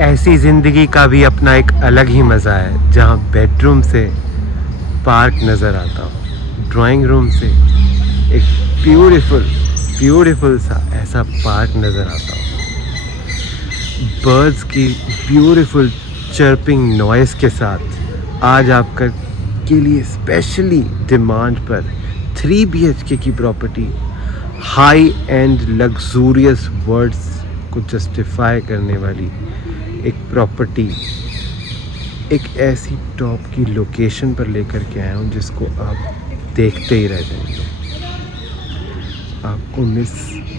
ऐसी ज़िंदगी का भी अपना एक अलग ही मज़ा है जहाँ बेडरूम से पार्क नज़र आता हो, ड्राइंग रूम से एक ब्यूटीफुल सा ऐसा पार्क नज़र आता हो, बर्ड्स की ब्यूटीफुल चर्पिंग नॉइस के साथ आज आपका के लिए स्पेशली डिमांड पर 3 BHK की property high and luxurious words को जस्टिफाई करने वाली एक प्रॉपर्टी एक ऐसी टॉप की लोकेशन पर लेकर के आया हूँ जिसको आप देखते ही रह जाएंगे, आपको मिस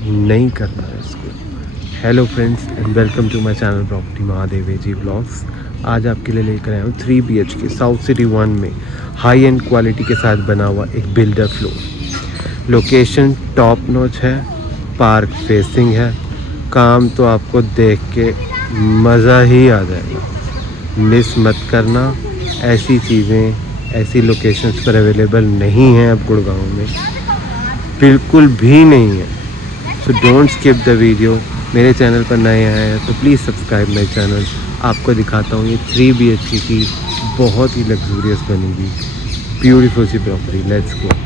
नहीं करना है इसको। Hello friends and welcome to my channel property Mahadev ji vlogs. आज आपके लिए लेकर आया हूँ 3 BHK साउथ सिटी 1 में हाई एंड क्वालिटी के साथ बना हुआ एक builder floor. Location top notch है, पार्क फेसिंग है, काम तो आपको देख के मज़ा ही आ जाएगा। मिस मत करना, ऐसी चीज़ें ऐसी लोकेशंस पर अवेलेबल नहीं हैं अब गुड़गांव में, बिल्कुल भी नहीं है। सो डोंट स्किप द वीडियो। मेरे चैनल पर नए आए हैं तो प्लीज़ सब्सक्राइब माई चैनल। आपको दिखाता हूँ ये 3 BHK की बहुत ही लग्जूरियस बनेगी ब्यूटीफुल सी प्रॉपर्टी। Let's go.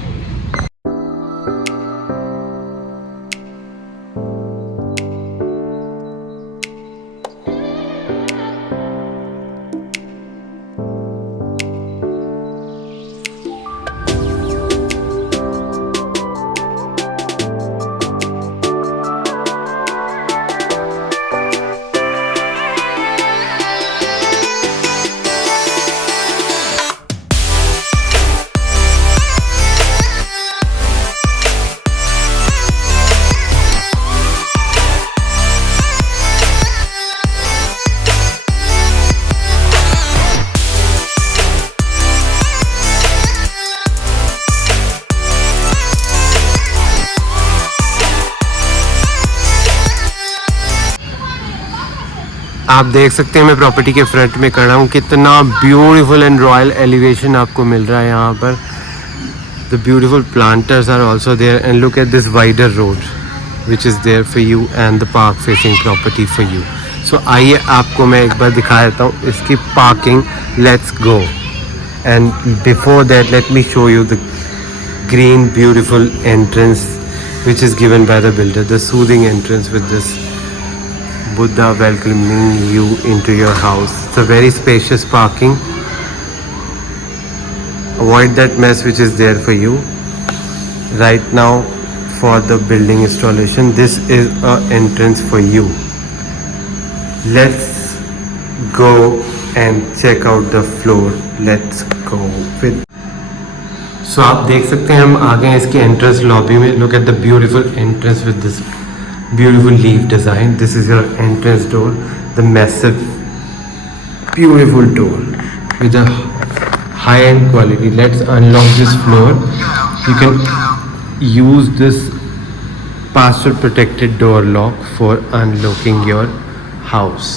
आप देख सकते हैं मैं प्रॉपर्टी के फ्रंट में खड़ा हूँ, कितना ब्यूटीफुल एंड रॉयल एलिवेशन आपको मिल रहा है यहाँ पर। The beautiful planters are also there and look at this wider road which is there for you and the park facing property for you. So आइए आपको मैं एक बार दिखा देता हूँ इसकी parking. Let's go and before that let me show you the green beautiful entrance which is given by the builder, the soothing entrance with this Buddha welcoming you into your house. It's a very spacious parking. Avoid that mess which is there for you. Right now for the building installation, this is a entrance for you. Let's go and check out the floor. Let's go with. So आप देख सकते हैं हम आ गए हैं इसके entrance lobby में। Look at the beautiful entrance with this beautiful leaf design. This is your entrance door, the massive beautiful door with a high-end quality. Let's unlock this floor. You can use this password protected door lock for unlocking your house.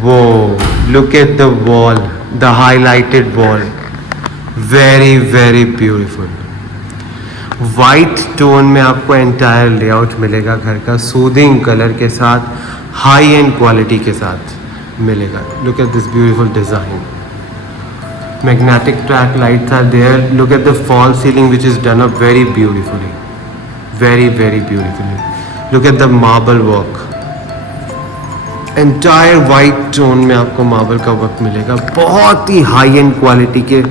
Whoa, look at the wall, the highlighted wall, very beautiful. White tone में आपको entire layout मिलेगा घर का, soothing colour के साथ, high end quality के साथ मिलेगा। Look at this beautiful design, magnetic track lights are there. Look at the fall ceiling which is done up very beautifully, very beautifully. Look at the marble work, entire white tone में आपको marble का work मिलेगा, बहुत ही high end quality के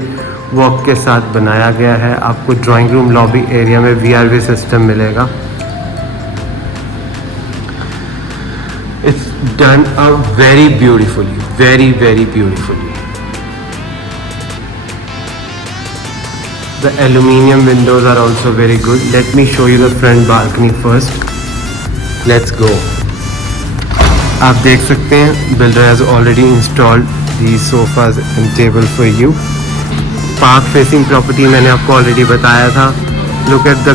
work के साथ बनाया गया है। आपको ड्राइंग रूम लॉबी एरिया में VRV सिस्टम मिलेगा। It's done a very beautifully, very beautifully. The aluminium windows are also very good. Let me show you the front balcony first. Let's go. आप देख सकते हैं builder has already installed the sofas and table for you. Park facing property मैंने आपको already बताया था। Look at the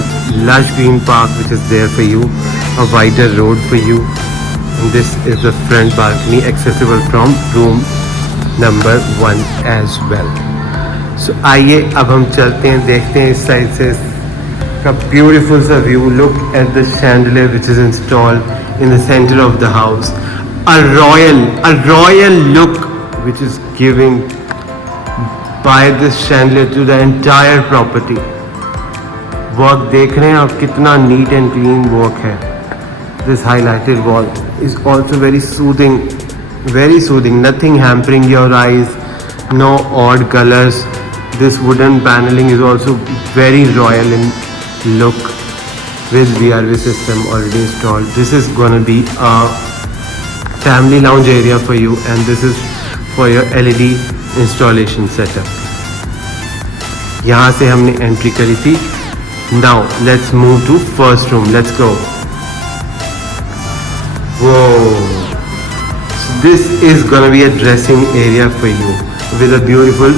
lush green park which is there for you, a wider road for you. This is the front balcony accessible from room number 1 as well. So आइए अब हम चलते हैं, देखते हैं इस साइड से का ब्यूटीफुल सा view. Look at the chandelier which is installed in the center of the house. a royal look which is giving by this chandelier to the entire property. Work देख रहे हैं आप कितना नीट एंड क्लीन वर्क है. This highlighted wall is also very soothing, nothing hampering your eyes, no odd colors. This wooden paneling is also very royal in look with VRV system already installed. This is gonna be a family lounge area for you, and this is for your LED installation setup. यहाँ से हमने एंट्री करी थी. Now let's move to first room. Let's go. Whoa! So this is gonna be a dressing area for you with a beautiful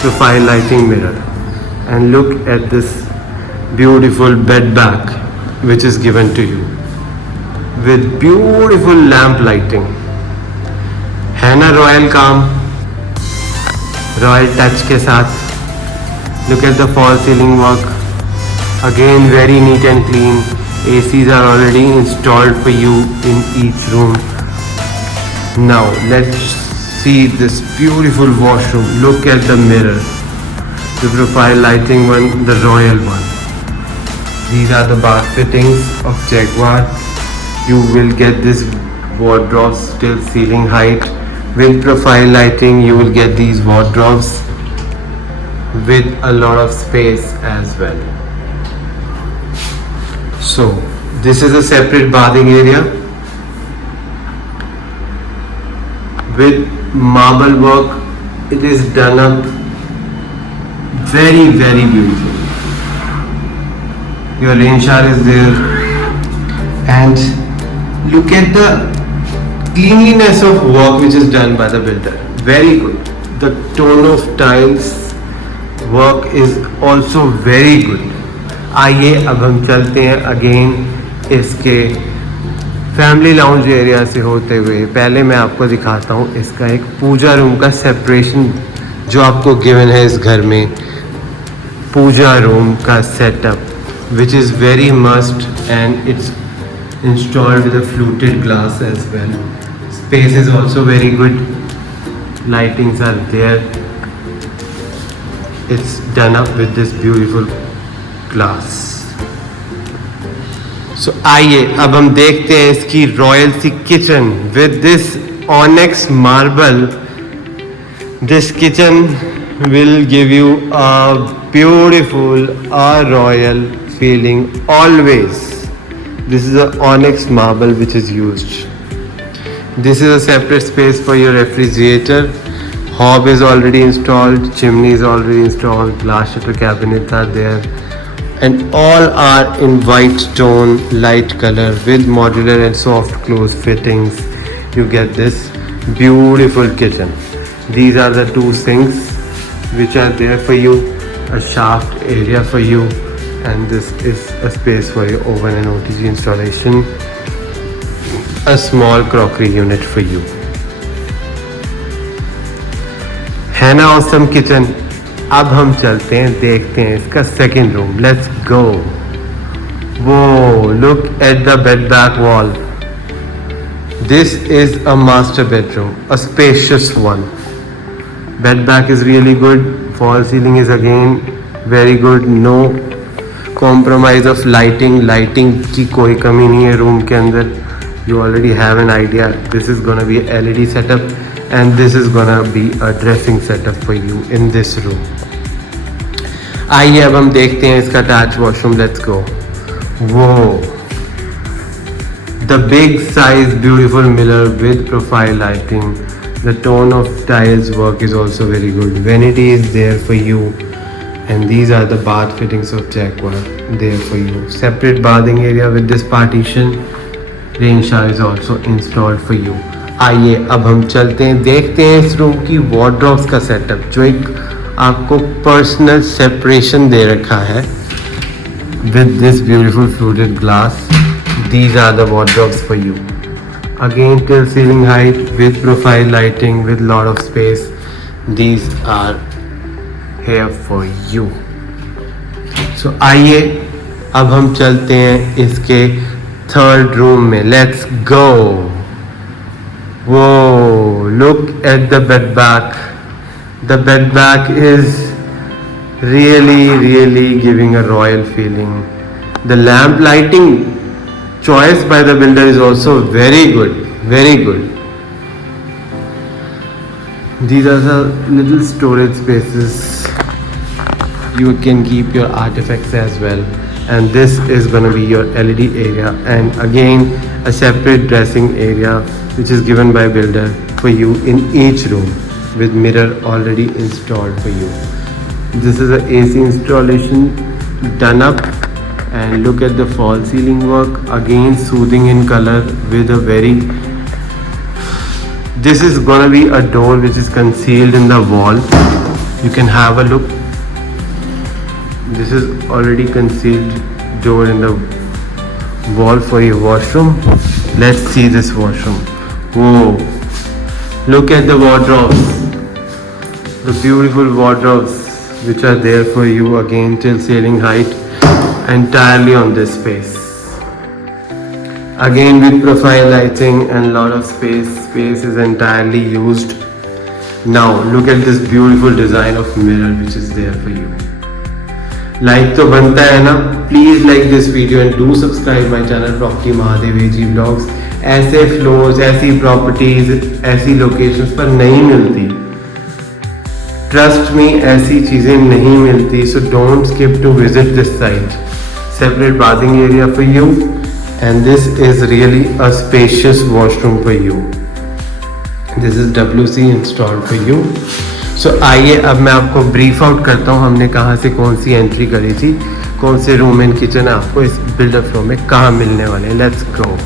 profile lighting mirror. And look at this beautiful bed back which is given to you with beautiful lamp lighting. है ना रॉयल काम, royal touch के साथ. Look at the fall ceiling work. Again very neat and clean. ACs are already installed for you in each room. Now let's see this beautiful washroom. Look at the mirror, the profile lighting one, the royal one. These are the bath fittings of Jaguar. You will get this wardrobes till ceiling height. With profile lighting you will get these wardrobes with a lot of space as well. So this is a separate bathing area with marble work. It is done up very beautiful. Your rain shower is there, and look at the cleanliness of work which is done by the builder. Very good. The tone of tiles work is also very good. आइए अब हम चलते हैं अगेन इसके family lounge area से होते हुए. पहले मैं आपको दिखाता हूँ इसका एक पूजा रूम का सेपरेशन जो आपको गिवन है इस घर में. पूजा रूम का setup which is very must and it's installed with a fluted glass as well. Space is also very good. Lightings are there. It's done up with this beautiful glass. So आइए अब हम देखते हैं इसकी रॉयल सी kitchen with this onyx marble. This kitchen will give you a beautiful, a royal feeling always. This is a onyx marble which is used. This is a separate space for your refrigerator. Hob is already installed, chimney is already installed, glass shutter cabinets are there, and all are in white tone, light color with modular and soft close fittings. You get this beautiful kitchen. These are the two sinks which are there for you, a shaft area for you, and this is a space for your oven and OTG installation, a small crockery unit for you. है ना awesome kitchen. अब हम चलते हैं देखते हैं इसका second room. Let's go. वो look at the bed back wall. This is a master bedroom, a spacious one. Bed back is really good. Fall ceiling is again very good. No compromise of lighting. Lighting की कोई कमी नहीं है रूम के अंदर. You already have an idea. This is gonna be a LED setup, and this is gonna be a dressing setup for you in this room. आइए अब हम देखते हैं इसका attach washroom. Let's go. Whoa. The big size beautiful mirror with profile lighting. The tone of tiles work is also very good. Vanity is there for you, and these are the bath fittings of Jaguar there for you. Separate bathing area with this partition. Rain shower is also installed for you. आइए अब हम चलते हैं देखते हैं इस रूम की वार्डरोब्स का सेटअप जो एक आपको पर्सनल सेपरेशन दे रखा है with this beautiful fluted glass. These are the wardrobes for you. Again till ceiling height with profile lighting with lot of space. These are here for you. So आइए अब हम चलते हैं इसके थर्ड रूम में. Let's go. Whoa, look at the bed back. The bed back is really giving a royal feeling. The lamp lighting choice by the builder is also very good, very good. These are the little storage spaces. You can keep your artifacts as well. And this is going to be your LED area, and again a separate dressing area which is given by builder for you in each room with mirror already installed for you. This is a AC installation done up, and look at the fall ceiling work, again soothing in color with a very, this is gonna be a door which is concealed in the wall. You can have a look. This is already concealed door in the wall for your washroom. Let's see this washroom. Whoa, look at the wardrobes, the beautiful wardrobes which are there for you, again till ceiling height, entirely on this space. Again with profile lighting and lot of space is entirely used. Now look at this beautiful design of mirror which is there for you. Like तो बनता है ना, please like this video and do subscribe my channel property Mahadev A G blogs. ऐसे floors, ऐसी properties, ऐसी locations पर नहीं मिलती, ट्रस्ट मी, ऐसी चीजें नहीं मिलती। So don't skip to visit this site. Separate bathing area for you, and this is really a spacious washroom for you. This is WC installed for you. So आइए अब मैं आपको ब्रीफ आउट करता हूँ हमने कहाँ से कौन सी एंट्री करी थी, कौन से रूम एंड किचन आपको इस बिल्डर फ्लोर में कहाँ मिलने वाले हैं। Let's go.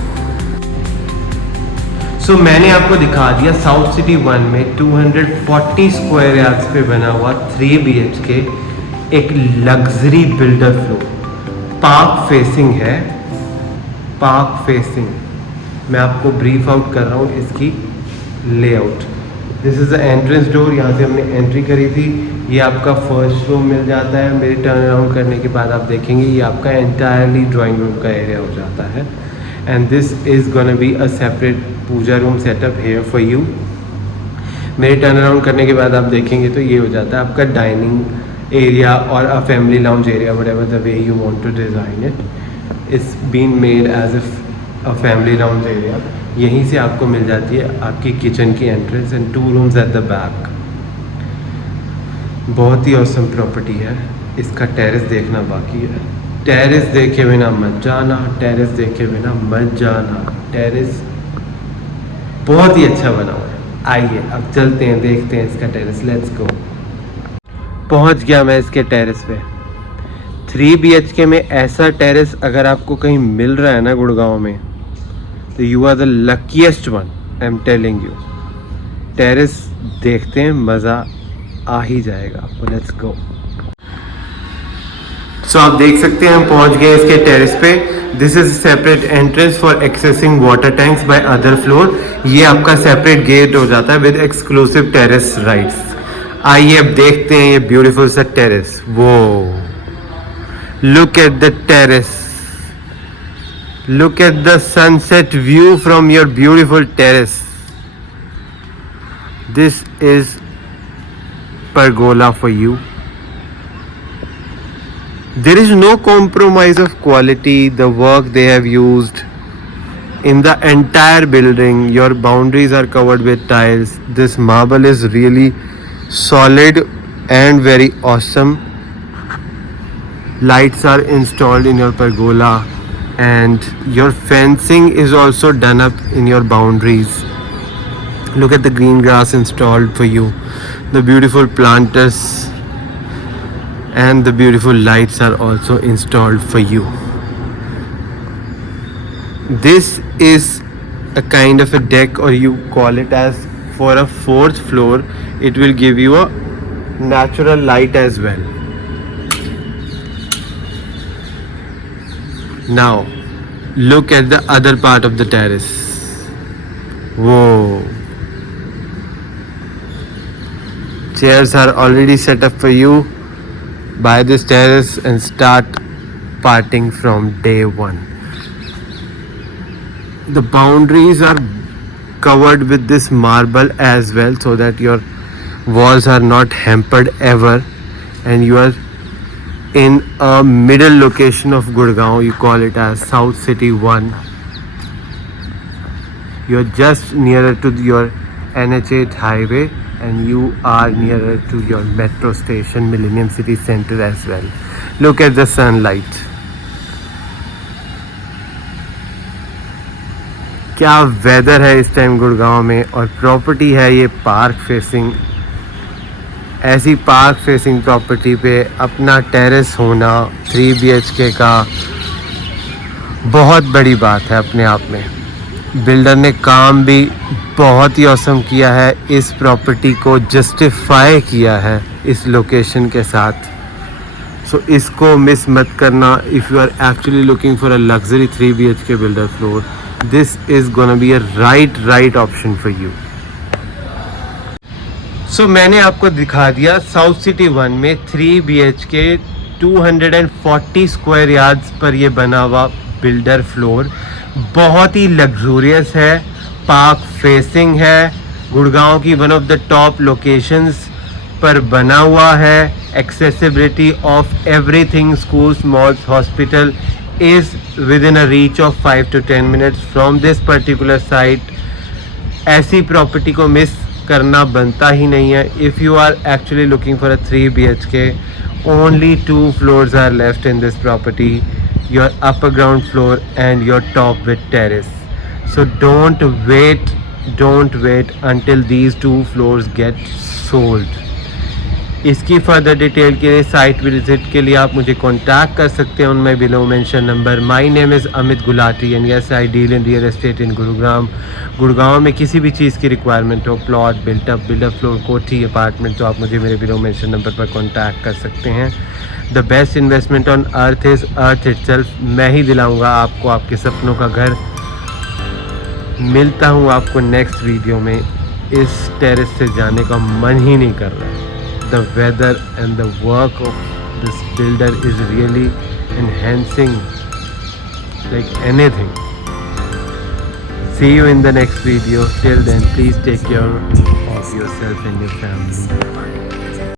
सो मैंने आपको दिखा दिया साउथ सिटी 1 में 240 स्क्वायर यार्ड्स पे बना हुआ 3 BHK एक luxury builder floor, park facing है, पार्क फेसिंग। मैं आपको ब्रीफ आउट कर रहा हूँ इसकी layout. This is the entrance door, यहाँ से हमने एंट्री करी थी। ये आपका फर्स्ट रूम मिल जाता है। मेरे टर्न अराउंड करने के बाद आप देखेंगे ये आपका एंटायरली ड्राइंग रूम का एरिया हो जाता है। And this is gonna be a separate puja room setup here for you. मेरे टर्न अराउंड करने के बाद आप देखेंगे तो ये हो जाता है आपका डाइनिंग एरिया और a family lounge area, whatever the way you want to design it, it's been made as a family lounge area. यहीं से आपको मिल जाती है आपकी किचन की entrance and 2 rooms at the back. बहुत ही औसम प्रॉपर्टी है। इसका टेरेस देखना बाकी है। टेरेस देखे बिना मत जाना, टेरेस देखे बिना मत जाना। टेरेस बहुत ही अच्छा बना हुआ है। आइए अब चलते हैं, देखते हैं इसका टेरेस। Let's go. पहुंच गया मैं इसके टेरेस पे। 3 BHK में ऐसा टेरेस अगर आपको कहीं मिल रहा है ना गुड़गांव में, तो you are the luckiest one, I am telling you. Terrace देखते हैं, मज़ा आ ही जाएगा आपको। Let's go. सो आप देख सकते हैं हम पहुंच गए इसके टेरेस पे। This is separate entrance for accessing water tanks by other floor. ये आपका सेपरेट गेट हो जाता है विद एक्सक्लूसिव टेरेस राइट्स। आइए अब देखते हैं ये ब्यूटीफुल सा टेरेस। वो look at the terrace, look at the sunset view from your beautiful terrace. This is pergola for you. There is no compromise of quality. The work they have used in the entire building, your boundaries are covered with tiles. This marble is really solid and very awesome. Lights are installed in your pergola, and your fencing is also done up in your boundaries. Look at the green grass installed for you, the beautiful planters, and the beautiful lights are also installed for you. This is a kind of a deck, or you call it as for a 4th floor. It will give you a natural light as well. Now look at the other part of the terrace. Whoa, chairs are already set up for you. Buy this terrace and start partying from day 1. The boundaries are covered with this marble as well, so that your walls are not hampered ever, and you are in a middle location of Gurgaon. You call it as South City 1. You're just nearer to your NH8 highway, and you are nearer to your metro station, Millennium City Center as well. Look at the sunlight. क्या वेदर है इस टाइम गुड़गांव में, और प्रॉपर्टी है ये park facing. ऐसी park facing property पे अपना टेरेस होना 3 BHK का बहुत बड़ी बात है अपने आप में। बिल्डर ने काम भी बहुत ही औसम किया है, इस प्रॉपर्टी को जस्टिफाई किया है इस लोकेशन के साथ। सो इसको मिस मत करना। If you are actually looking for a luxury 3 BHK builder floor, this is gonna be a right option for you. So मैंने आपको दिखा दिया साउथ सिटी 1 में 3 BHK 240 स्क्वायर यार्ड्स पर ये बना हुआ बिल्डर फ्लोर। बहुत ही लग्जूरियस है, पार्क फेसिंग है, गुड़गांव की one of the top locations पर बना हुआ है। Accessibility of everything, schools, malls, hospital is within a reach of 5 to 10 minutes from this particular site. ऐसी प्रॉपर्टी को मिस करना बनता ही नहीं है। If you are actually looking for a 3 BHK, only 2 floors are left in this property, your upper ground floor and your top with terrace. So don't wait until these 2 floors get sold. इसकी further detail के लिए, site visit के लिए आप मुझे कांटेक्ट कर सकते हैं on my below mention number. My name is Amit Gulati and yes I deal in real estate इन गुरुग्राम। गुड़गांव में किसी भी चीज़ की रिक्वायरमेंट हो, प्लॉट, बिल्डर फ्लोर, कोठी, अपार्टमेंट, तो आप मुझे मेरे बिलो मेंशन नंबर पर कांटेक्ट कर सकते हैं। The best investment on earth is अर्थ इटसेल्फ। मैं ही दिलाऊँगा आपको आपके सपनों का घर। मिलता हूँ आपको नेक्स्ट वीडियो में। इस टेरेस से जाने का मन ही नहीं कर रहा है। The weather and the work of this builder is really enhancing like anything. See you in the next video. Till then, please take care of yourself and your family.